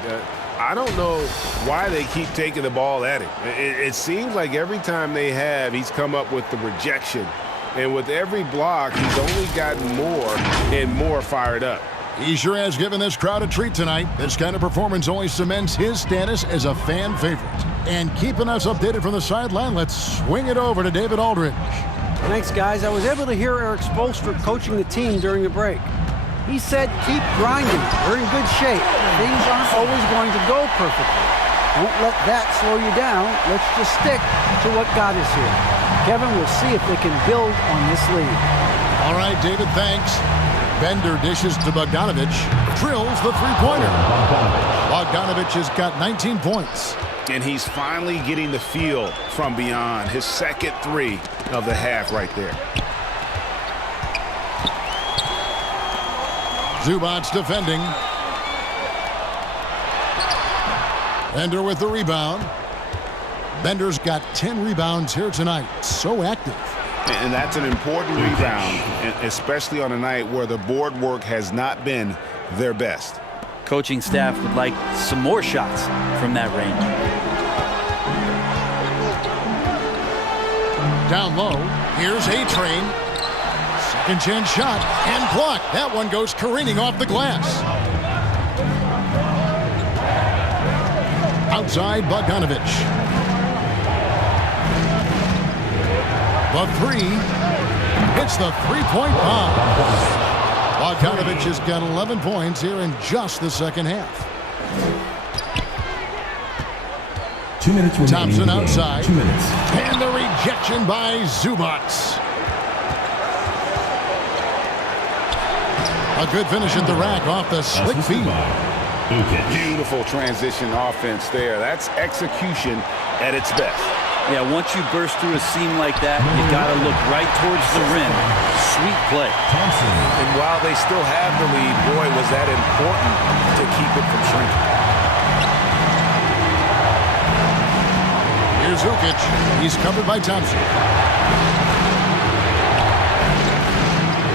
I don't know why they keep taking the ball at him. It seems like every time they have, he's come up with the rejection. And with every block, he's only gotten more and more fired up. He sure has given this crowd a treat tonight. This kind of performance only cements his status as a fan favorite. And keeping us updated from the sideline, let's swing it over to David Aldridge. Thanks, guys. I was able to hear Eric Spoelstra coaching the team during the break. He said, keep grinding. We're in good shape. Things aren't always going to go perfectly. Don't let that slow you down. Let's just stick to what got us here. Kevin, we'll see if they can build on this lead. All right, David, thanks. Bender dishes to Bogdanovich. Drills the three-pointer. Bogdanovich has got 19 points. And he's finally getting the feel from beyond. His second three of the half right there. Zubac's defending. Bender with the rebound. Bender's got 10 rebounds here tonight. So active. And that's an important rebound, especially on a night where the board work has not been their best. Coaching staff would like some more shots from that range. Down low, here's A-Train. Second chance shot and blocked. That one goes careening off the glass. Outside Bogdanovich. The three hits the three-point bomb. Bogdanovich has got 11 points here in just the second half. 2 minutes remaining. Thompson outside. 2 minutes. And the rejection by Zubac. A good finish at the rack off the slick feed. Beautiful transition offense there. That's execution at its best. Yeah, once you burst through a seam like that, you got to look right towards the rim. Sweet play. Thompson. And while they still have the lead, boy, was that important to keep it from shrinking. Here's Ukic. He's covered by Thompson.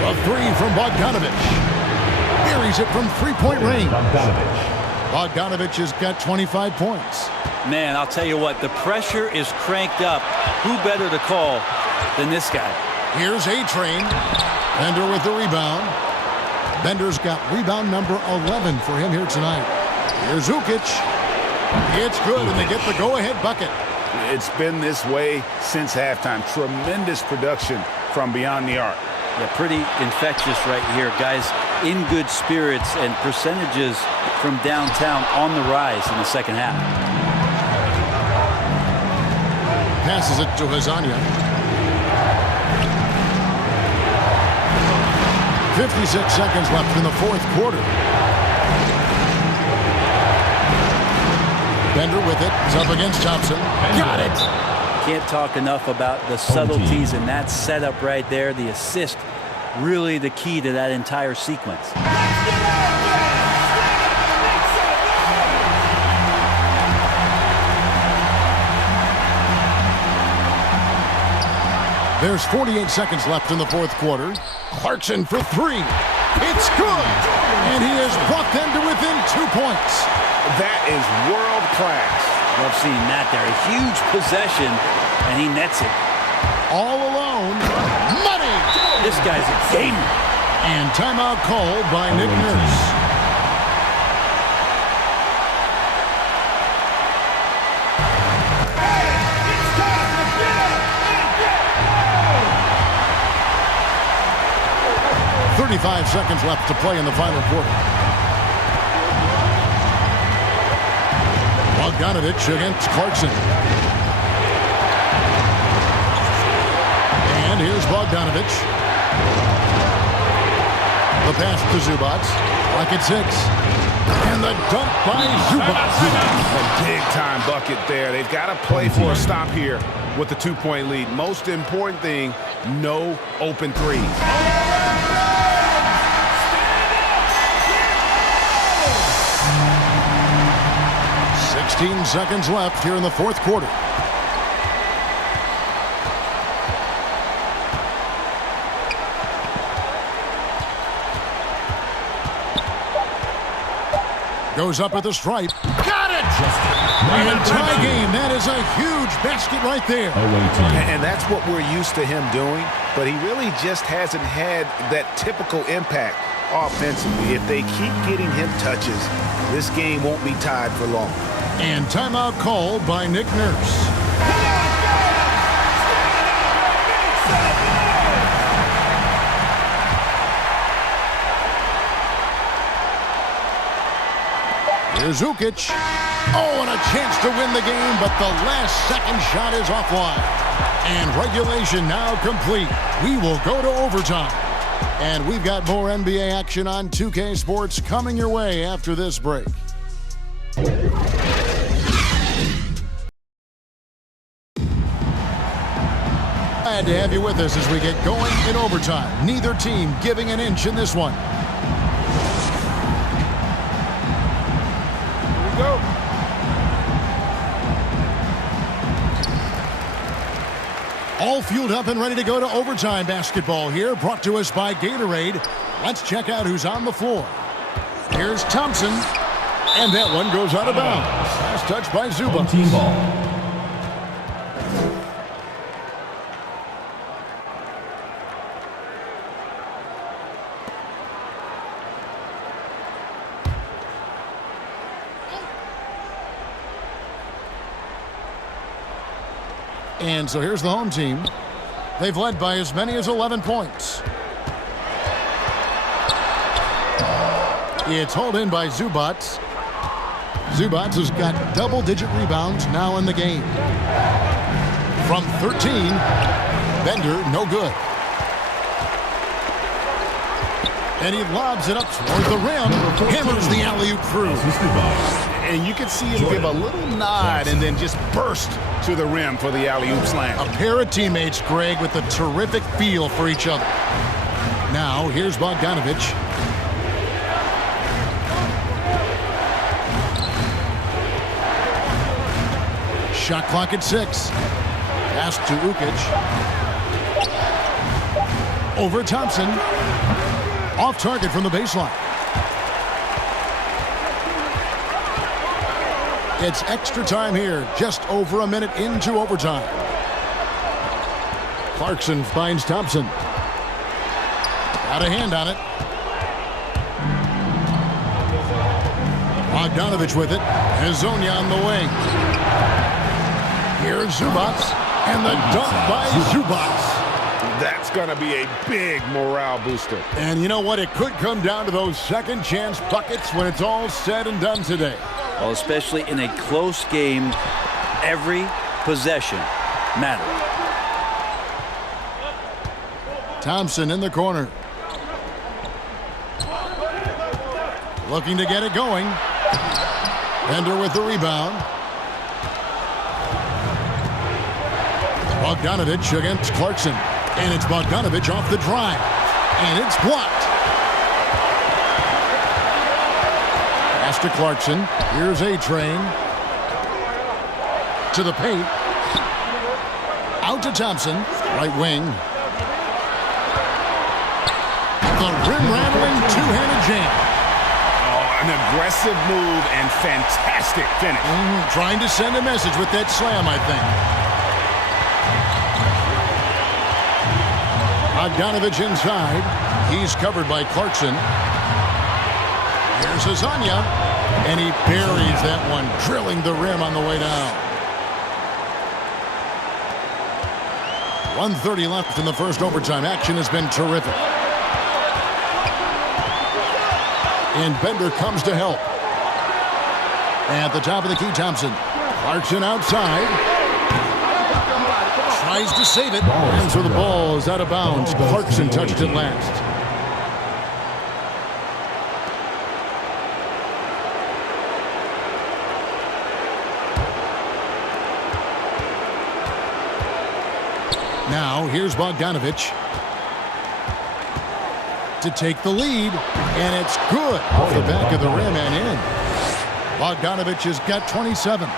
A three from Bogdanovich. Buries it from three-point range. Bogdanovich has got 25 points. Man, I'll tell you what, the pressure is cranked up. Who better to call than this guy? Here's A-Train. Bender with the rebound. Bender's got rebound number 11 for him here tonight. Here's Ukic. It's good, and they get the go-ahead bucket. It's been this way since halftime. Tremendous production from beyond the arc. Yeah, pretty infectious right here. Guys in good spirits and percentages from downtown on the rise in the second half. Passes it to Hazania. 56 seconds left in the fourth quarter. Bender with it. It's up against Thompson. Got it. Can't talk enough about the subtleties in that setup right there. The assist, really the key to that entire sequence. There's 48 seconds left in the fourth quarter. Clarkson for three. It's good. And he has brought them to within 2 points. That is world class. Love seeing that there. A huge possession, and he nets it. All alone. Money. This guy's a gamer. And timeout called by Nick Nurse. .35 seconds left to play in the final quarter. Bogdanovich against Clarkson. And here's Bogdanovich. The pass to Zubac. Pocket six. And the dunk by Zubac. A big-time bucket there. They've got to play for a stop here with the 2-point lead. Most important thing, no open threes. 16 seconds left here in the fourth quarter. Goes up at the stripe. Got it! And tie game. That is a huge basket right there. And that's what we're used to him doing, but he really just hasn't had that typical impact offensively. If they keep getting him touches, this game won't be tied for long. And timeout called by Nick Nurse. Here's Ukic. Oh, and a chance to win the game, but the last second shot is offline. And regulation now complete. We will go to overtime. And we've got more NBA action on 2K Sports coming your way after this break. Glad to have you with us as we get going in overtime. Neither team giving an inch in this one. Go. All fueled up and ready to go to overtime basketball here, brought to us by Gatorade. Let's check out who's on the floor. Here's Thompson, and that one goes out of bounds. Last touch by Zubac. Team ball. And so here's the home team. They've led by as many as 11 points. It's hauled in by Zubac. Zubac has got double-digit rebounds now in the game. From 13, Bender, no good. And he lobs it up toward the rim. Hammers the alley-oop through. And you can see him give a little nod and then just burst to the rim for the alley-oop slam. A pair of teammates, Greg, with a terrific feel for each other. Now, here's Bogdanovic. Shot clock at 6. Pass to Ukic. Over Thompson. Off target from the baseline. It's extra time here, just over a minute into overtime. Clarkson finds Thompson. Got a hand on it. Bogdanovic with it. Hazonia on the wing. Here's Zubac, and the dunk by Zubac. That's going to be a big morale booster. And you know what? It could come down to those second chance buckets when it's all said and done today. Well, especially in a close game, every possession matters. Thompson in the corner. Looking to get it going. Bender with the rebound. Bogdanovic against Clarkson. And it's Bogdanovic off the drive. And it's blocked. Pass to Clarkson. Here's A-Train. To the paint. Out to Thompson. Right wing. The rim-rattling two-handed jam. Oh, an aggressive move and fantastic finish. Trying to send a message with that slam, I think. Bogdanovic inside. He's covered by Clarkson. Here's Hazonia. And he buries that one, drilling the rim on the way down. 1:30 left in the first overtime. Action has been terrific. And Bender comes to help. At the top of the key, Thompson. Clarkson outside. Tries to save it. And so the ball is out of bounds. Clarkson touched it last. Now, here's Bogdanovic to take the lead, and it's good off the back of the rim and in. Bogdanovic has got 27.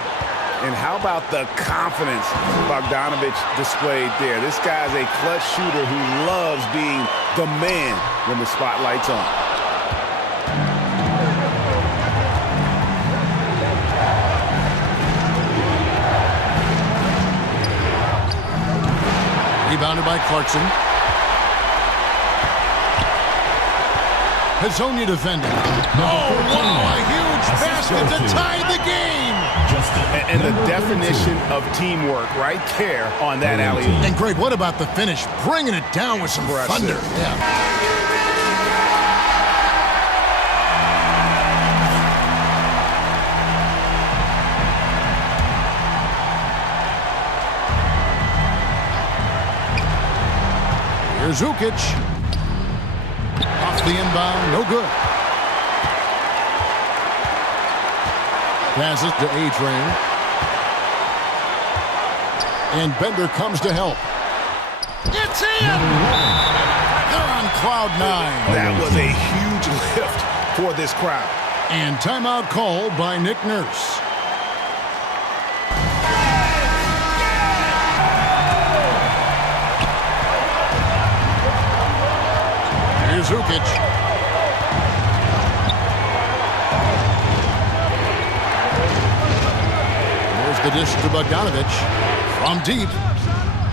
And how about the confidence Bogdanovic displayed there? This guy's a clutch shooter who loves being the man when the spotlight's on. Rebounded by Clarkson. Hazonia defending. Oh, wow, a huge basket to tie the game. And the definition of teamwork right there on that alley-oop. And Greg, what about the finish? Bringing it down with some thunder. Yeah. Here's Ukic. Off the inbound, no good. Passes to A-Train. And Bender comes to help. It's in! They're on cloud 9. That was a huge lift for this crowd. And timeout called by Nick Nurse. Here's Ukic. There's the dish to Bogdanovich. From deep.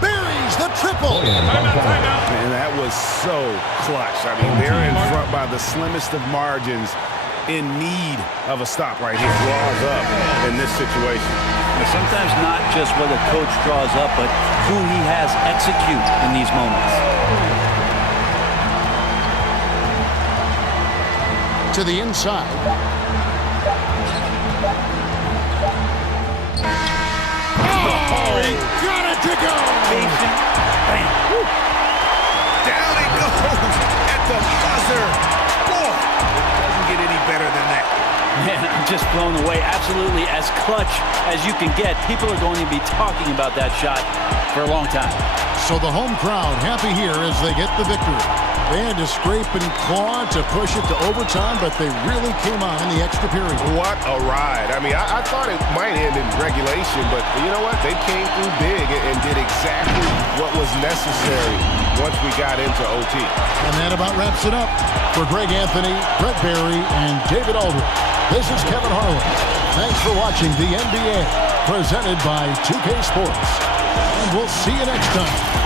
Buries the triple. And that was so clutch. I mean, they're in front by the slimmest of margins, in need of a stop right here. Draws up in this situation. And sometimes not just what a coach draws up, but who he has execute in these moments. To the inside. Oh, he got it to go. Patient. Bam. Woo. Down it goes at the buzzer. Boy, doesn't get any better than that. Man, I'm just blown away. Absolutely as clutch as you can get. People are going to be talking about that shot for a long time. So the home crowd happy here as they get the victory. They had to scrape and claw to push it to overtime, but they really came on in the extra period. What a ride. I mean, I thought it might end in regulation, but you know what? They came through big and did exactly what was necessary once we got into OT. And that about wraps it up. For Greg Anthony, Brett Barry, and David Aldridge, this is Kevin Harlan. Thanks for watching the NBA, presented by 2K Sports. And we'll see you next time.